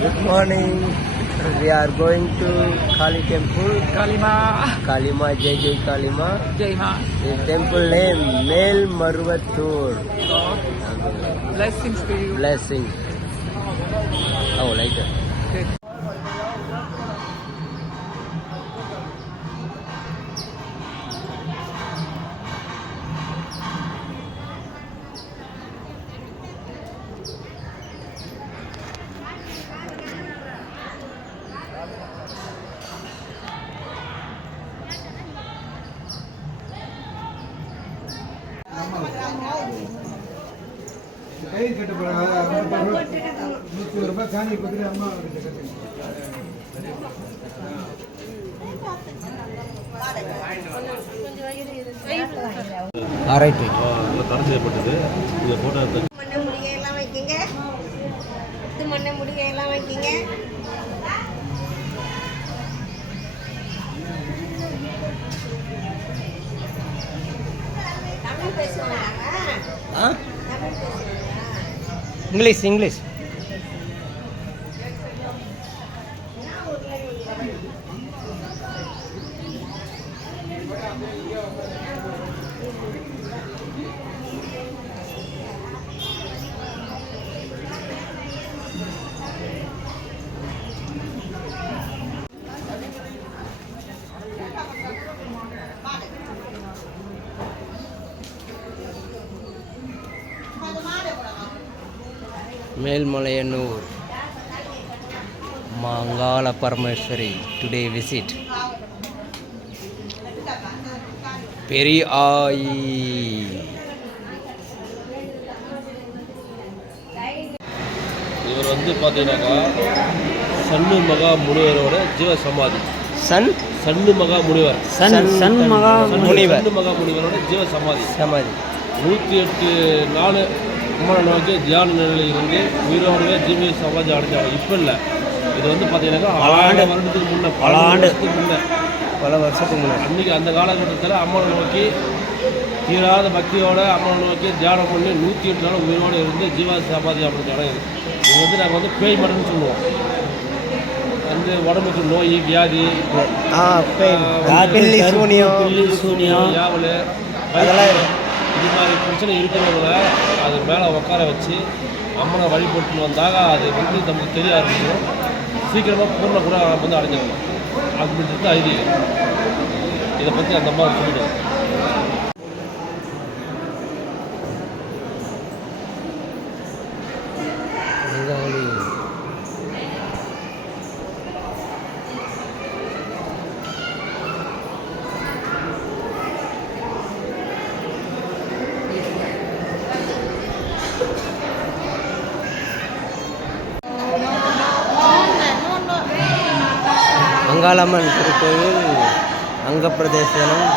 Good morning. We are going to Kali Temple. Kalima, Jai Jai Kalima. The temple name Mel Marvatur. Blessings to you. Blessings. Oh, like that. Okay. கயிறு கட்டப்படாது ₹100 காணி கொடுத்துட்டு அம்மா Alright. தடை செய்யப்பட்டது. இந்த photo மண்ணை முடியெல்லாம் வைக்கிங்க. இது மண்ணை முடியெல்லாம் வைக்கிங்க. தமிழ் பேசுவாங்க. தமிழ் பேசுவாங்க. English. Melmalayanur Mangala Parameshwari today visit Periyai. இவர் வந்து பார்த்தீங்கன்னாக்கா சன்னு மகா முனிவரோட ஜீவ சமாதி. சன்னு மகா முனிவர் சன்னு மகா முனிவரோட ஜீவ சமாதி 108 நாள் அம்மனை நோக்கி தியான நிலையில் இருந்து உயிரோடவே ஜீவ சமாதி அடைஞ்சாங்க. இப்போ இல்லை, இது வந்து பார்த்தீங்கன்னாக்கா பல வருஷத்துக்கு முன்னே அன்றைக்கி அந்த காலகட்டத்தில் அம்மனை நோக்கி தீராத பக்தியோட அம்மனை நோக்கி தியானம் பண்ணி 108 நாள் உயிரோடு இருந்து ஜீவ சமாதி அப்படின்ற இடம் இது வந்து நாங்கள் வந்து பேய் மடம்னு சொல்லுவோம். வந்து உடம்புக்கு நோய் வியாதி யாவல் இது மாதிரி பிரச்சனை இருக்கிறவங்கள அது மேலே உட்கார வச்சு அம்மனை வழிபட்டு வந்தாங்க. அது வந்து நமக்கு தெரிய ஆரம்பிச்சிடும். சீக்கிரமாக பூர்ண கூட வந்து அடைஞ்சிடலாம் அப்படின்றது ஐதீகம். இதை பற்றி அந்த மாதிரி சொல்லிடுவோம். அங்காளம்மன் திருக்கோயில் அங்கப்பிரதேசனம்.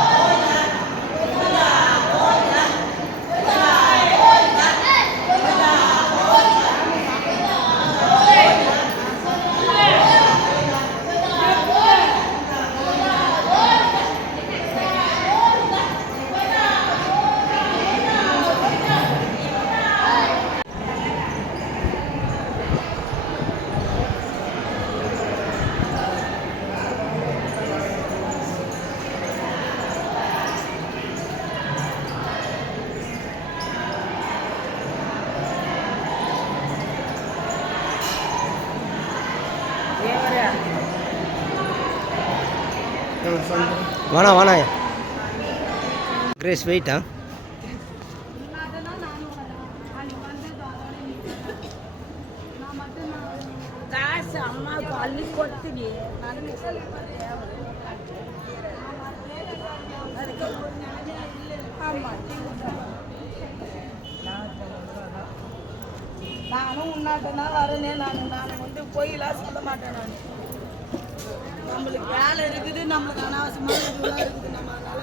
வாணா கிரேஸ் வெயிட்டா காசு அம்மாவுக்கு அள்ளி கொடுத்துடி நானும் உன்னாட்டனா வரனே. நான் வந்து பொய்யெல்லாம் சொல்ல மாட்டேன். நம்மளுக்கு வேலை இருக்குது, நம்மளுக்கு அனாவசியமான இருக்குது. நம்ம அதனால